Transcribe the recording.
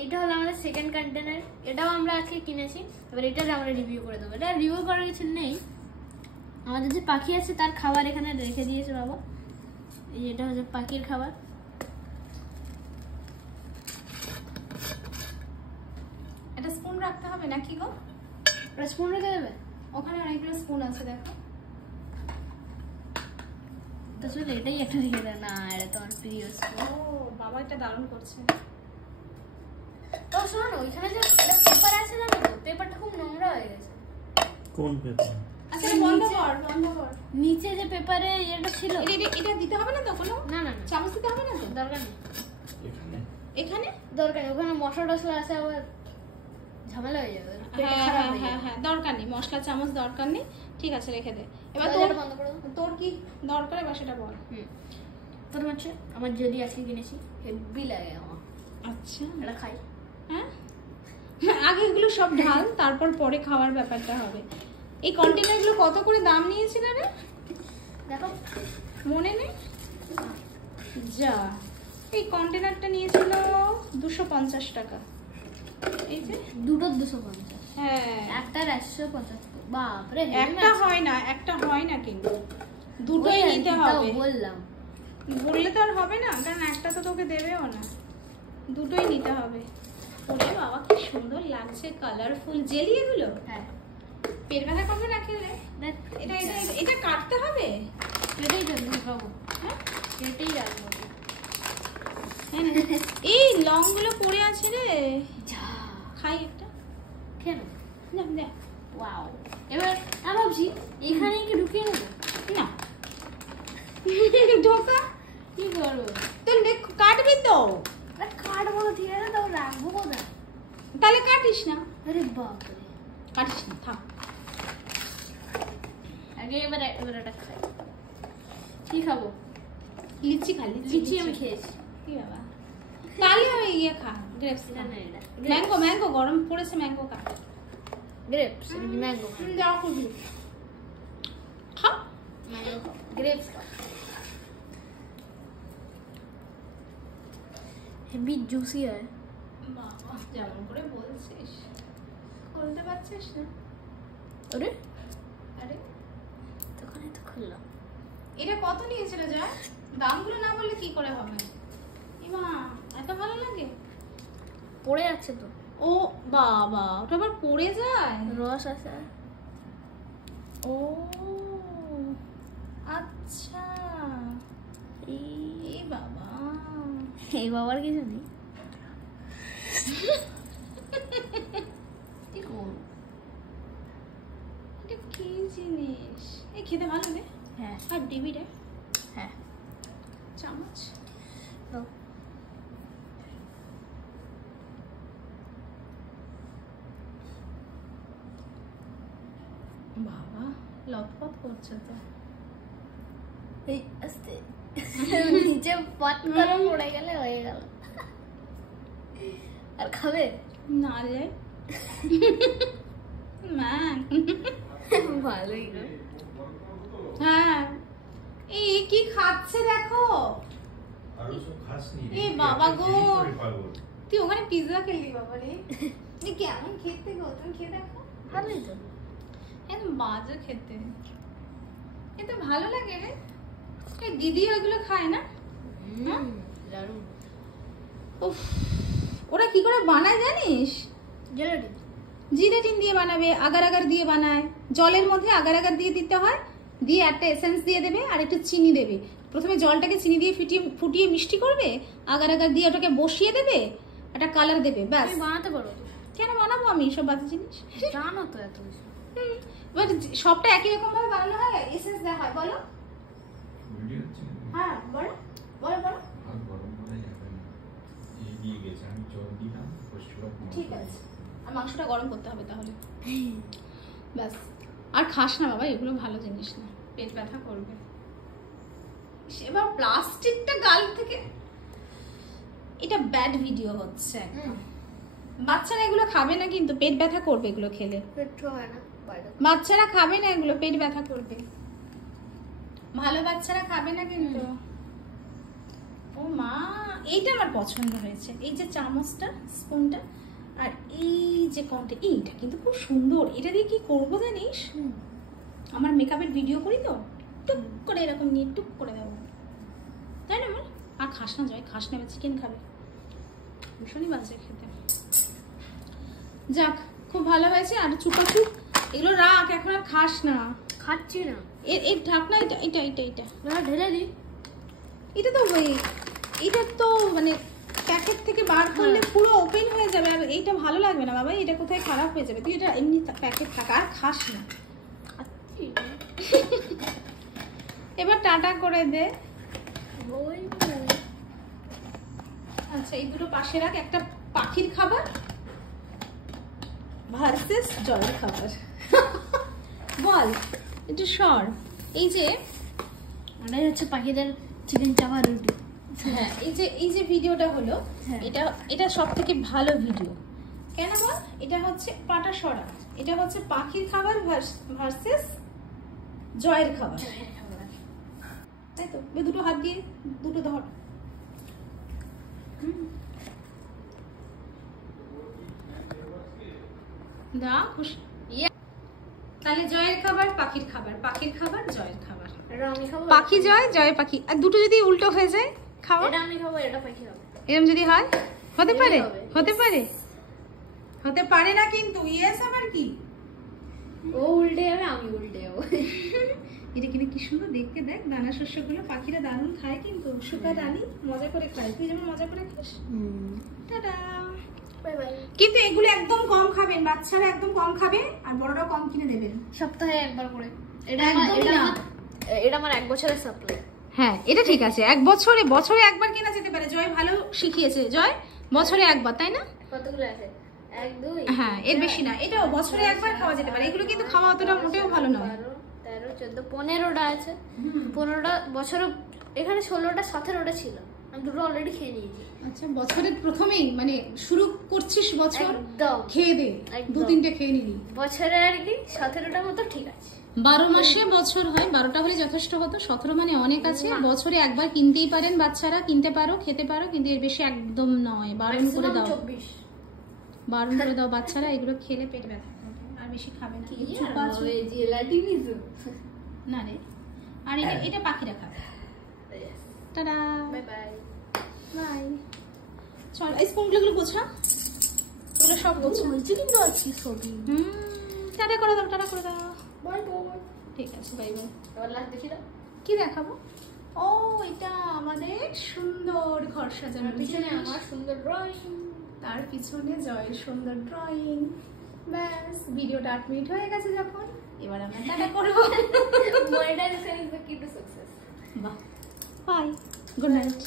এইটা হলো আমাদের সেকেন্ড কন্টেনার, এটাও আমরা আজকে কিনেছি। এবার এটার আমরা রিভিউ করে দেবো। এটা রিভিউ করার কিছু নেই, আমাদের যে পাখি আছে তার খাবার এখানে রেখে দিয়েছে বাবা। এই যে এটা হচ্ছে পাখির খাবার। এটা স্পুন রাখতে হবে নাকি গো? এটা স্পুন রেখে দেবে? ওখানে অনেকগুলো স্পুন আছে দেখো। তো চলে এটাই একটা রেখে দেয় না, এটা তোমার প্রিয় স্পুন। ও বাবা এটা দারুণ করছে। তো শোনো, ওইখানে যে একটা পেপার আছে জানো তো, পেপারটা খুব নোংরা হয়ে গেছে। কোন পেপার? আচ্ছা বন্ধ কর, বন্ধ কর। নিচে যে পেপারে এটা ছিল, এটা দিতে হবে না তো কোনো? না না চামচ দিতে হবে না তো? দরকার নেই। এখানে এখানে দরকার নেই, ওখানে মশলা টসলা আছে, আবার ঝামেলা হয়ে যাবে, পেটে হ্যাঁ খারাপ হ্যাঁ হয়ে হ্যাঁ যাবে। হ্যাঁ, দরকার নেই, মশলা চামচ দরকার নেই। ঠিক আছে রেখে দে। এবার দরজাটা বন্ধ করে দাও। তোর কি দরকার এবার সেটা বল। প্রথম হচ্ছে আমার জেলি আজকে কিনেছি, হেভি লাগে আমার। আচ্ছা এটা খাই। হ্যাঁ আগে এগুলো সব ঢাল, তারপর পরে খাওয়ার ব্যাপারটা হবে। এই কন্টেনারগুলো কত করে দাম নিয়েছিল রে? দেখো মনে নেই যা। এই কন্টেনারটা নিয়েছিল 250 টাকা। এই যে দুটো 250, হ্যাঁ একটা 175। বাপরে, একটা হয় না কিন্তু দুটোই নিতে হবে। বললাম, বললে তো আর হবে না, কারণ একটা তো তোকে দেবেও না, দুটোই নিতে হবে। ওরে বাবা কি সুন্দর লাগছে, কালারফুল জেলি এগুলো। হ্যাঁ পেট ব্যথা করবে না খেলে? এটা এটা এটা কাটতে হবে। এটাই তো খাবো। হ্যাঁ এটাই রাখবো। এই লং গুলো পড়ে আছে রে, যা খাই একটা। কেন? না না ওয়াও, এবার আমি ভাবছি এখানে কি ঢুকিয়ে নেবো? না ঢোকা কি করবো? তো কাটবি তো। কাটবো তো, ঠিক আছে, তাও রাখবো কোথায়? তাহলে কাটিস না। আরে বাপরে, কাটিস না, থাক। আগে এবার এটা খাই। কি খাবো? লিচি খা, লিচি আমি খেয়েছি। কি বাবা, তাহলে ওই ইয়ে খা, গ্রেপস খা। ম্যাঙ্গো গরম পড়েছে, ম্যাঙ্গো খা। Grapes, mango. যা খুশি খা। ম্যাঙ্গো, গ্রেপস খাও। হেভি জুসি হয়। বাবা যেমন করে বলছিস, বলতে পারছিস না। আরে আরে তখন তো খুললাম। এটা কত নিয়েছিল জয়? দামগুলো না বললে কি করে হবে? এমা এত ভালো লাগে, পড়ে যাচ্ছে তো। ও বাবা, ওটা আবার পড়ে যায়? রস আছে। ও আচ্ছা, এই বাবা, এই বাবার কিছু নেই। এটা কি জিনিস? এই খেতে ভালো রে। হ্যাঁ আর ডিবিটা হ্যাঁ, চামচ দাও। বাবা লটপট করছে তো। এই আস্তে নিচে পাত করে পড়ে গেলে হয়ে গেল। আর খাবে না রে মা, ভালোই গো। হ্যাঁ এই কি খাচ্ছে দেখো। এ বাবা গো, তুই ওখানে পিৎজা খেলি বাবা রে। এই কেমন খেতে গো, তুমি খেয়ে দেখো। ভালোই তো, একদম বাজে খেতে। এত ভালো লাগে রে। এই দিদি ওইগুলো খায় না? দারুণ। উফ, ওরা কি করে বানায় জানিস? জেলাটিন, জিলেটিন দিয়ে বানাবে, আগার আগার দিয়ে বানায়। জলের মধ্যে আগার আগার দিয়ে দিতে হয়, দিয়ে একটা এসেন্স দিয়ে দেবে আর একটু চিনি দেবে। প্রথমে জলটাকে চিনি দিয়ে ফুটিয়ে মিষ্টি করবে, আগার আগার দিয়ে ওটাকে বসিয়ে দেবে, একটা কালার দেবে, ব্যাস। তুমি বানাতে পারো তো? কেন বানাবো আমি সব বাজে জিনিস? জানো তো এত কিছু। এবার সবটা একই রকম ভাবে বানানো হয়, এসেন্স দেওয়া হয়। বলো হ্যাঁ, বলো বলো বলো। ঠিক আছে, আর মাংসটা গরম করতে হবে তাহলে, ব্যাস। আর খাস না বাবা, এগুলো ভালো জিনিস না, পেট ব্যথা করবে। এবার প্লাস্টিকটা গাল থেকে, এটা ব্যাড ভিডিও হচ্ছে। বাচ্চারা এগুলো খাবে না কিন্তু, পেট ব্যথা করবে এগুলো খেলে। পেট হয় না, বাচ্চারা খাবে না এগুলো, পেট ব্যথা করবে। ভালো বাচ্চারা খাবে না কিন্তু। ও মা, এইটা আমার পছন্দ হয়েছে, এই যে চামচটা, স্পুনটা, আর এই যে কন্টে, এইটা কিন্তু খুব সুন্দর। এটা দিয়ে কি করবো জানিস, আমার মেকআপের ভিডিও করি তো, টুক করে এরকম নিয়ে টুক করে দেবো, তাই না আমার? আর খাস না জয়, খাস না, চিকেন খাবে, ভীষণই বাজে খেতে। যাক, খুব ভালো হয়েছে। আর চুপাচুপ এগুলো রাখ, এখন আর খাস না। খাচ্ছি না। এর ঢাকনা, এটা এটা এটা এটা ঢেলে দিই। এটা তো এটা তো মানে প্যাকেট থেকে বার করলে পুরো ওপেন হয়ে যাবে, আর এইটা ভালো লাগবে না বাবা, এটা কোথায় খারাপ হয়ে যাবে। তুই এটা এমনি প্যাকেট থাকা, আর খাস না। এবার টাটা করে দে। আচ্ছা, এই দুটো পাশে রাখ। একটা পাখির খাবার ভার্সেস জলের খাবার। বল একটু সর। এই যে এটাই হচ্ছে পাখিদের চিকেন চাপা রুটি। হ্যাঁ, এই যে ভিডিওটা হলো, এটা সব থেকে ভালো ভিডিও। কেন বল? এটা হচ্ছে পাটা সরা, এটা হচ্ছে পাখির খাবার ভার্সেস জয়ের খাবার, তাই তো? দুটো হাত দিয়ে দুটো ধর। দা খুশি। তাহলে জয়ের খাবার পাখির খাবার, পাখির খাবার জয়ের খাবার। পাখি জয়, জয় পাখি। আর দুটো যদি উল্টো হয়ে যায় খাওয়া, এটা আমি খাবো, এটা পাখি খাবে। এরকম যদি হয়, হতে পারে, হতে পারে, হতে পারে না কিন্তু। ইয়েস আবার কি, ও উল্টে যাবে, আমি উল্টে যাবো। এটা কিন্তু কি সুন্দর দেখতে, দেখ দানা শস্যগুলো পাখিরা দারুণ খায় কিন্তু। শুকা ডালি মজা করে খায়, তুই যেমন মজা করে খাস। Tata, bye bye. কিন্তু এগুলো একদম কম খাবেন, বাচ্চারা একদম কম খাবে, আর বড়রাও কম কিনে দেবেন, সপ্তাহে একবার করে। এটা আমার 1 বছরের সাপ্লাই। হ্যাঁ, এটা ঠিক আছে। বছরে একবার কেনা যেতে পারে। জয় ভালো শিখিয়েছে। জয় বছরে একবার, তাই না? কতগুলো আছে? 1 2। হ্যাঁ, এর বেশি না। এটাও বছরে একবার খাওয়া যেতে পারে। এগুলো কিন্তু খাওয়া অতটা মোটেও ভালো নয়। 13 14 15টা আছে। 15টা বছরে, এখানে 16টা 17টা ছিল। আমি দুটো অলরেডি খেয়ে নিয়েছি। আচ্ছা, বছরের প্রথমেই মানে শুরু করছিস বছর, একদম খেয়ে দে, 2-3টে খেয়ে নিবি। বছরে আর কি 17টা মতো ঠিক আছে। 12 মাসে বছর হয়, 12টা হলে যথেষ্ট হতো। 17 মানে অনেক আছে। বছরে একবার কিনতেই পারেন বাচ্চারা, কিনতে পারো, খেতে পারো, কিন্তু এর বেশি একদম নয়। বারণ করে দাও, 24। বারণ করে দাও। বাচ্চারা এগুলো খেলে পেট ব্যথা করবে, আর বেশি খাবে না। না রে, আর এটা পাখিরা খাবে। Tata, bye bye. বাই। চল, এই স্পুনগুলো গোছা, এগুলো সব গোছা। বলছি কিন্তু আছি সবই। টাটা করে দাও, টাটা করে দাও। Bye bye. ঠিক আছে, বাই বাই। এবার লাস্ট দেখি দাও। কি দেখাবো? ও, এটা আমাদের সুন্দর ঘর সাজানোর পিছনে আমার সুন্দর ড্রয়িং, তার পিছনে জয়ের সুন্দর ড্রয়িং। ব্যাস, ভিডিওটা 8 মিনিট হয়ে গেছে যখন, এবার আমরা টাটা করবো। মনিটাইজেশন ইজ দ্য কি টু সাকসেস। বাহ, বাই, গুড নাইট।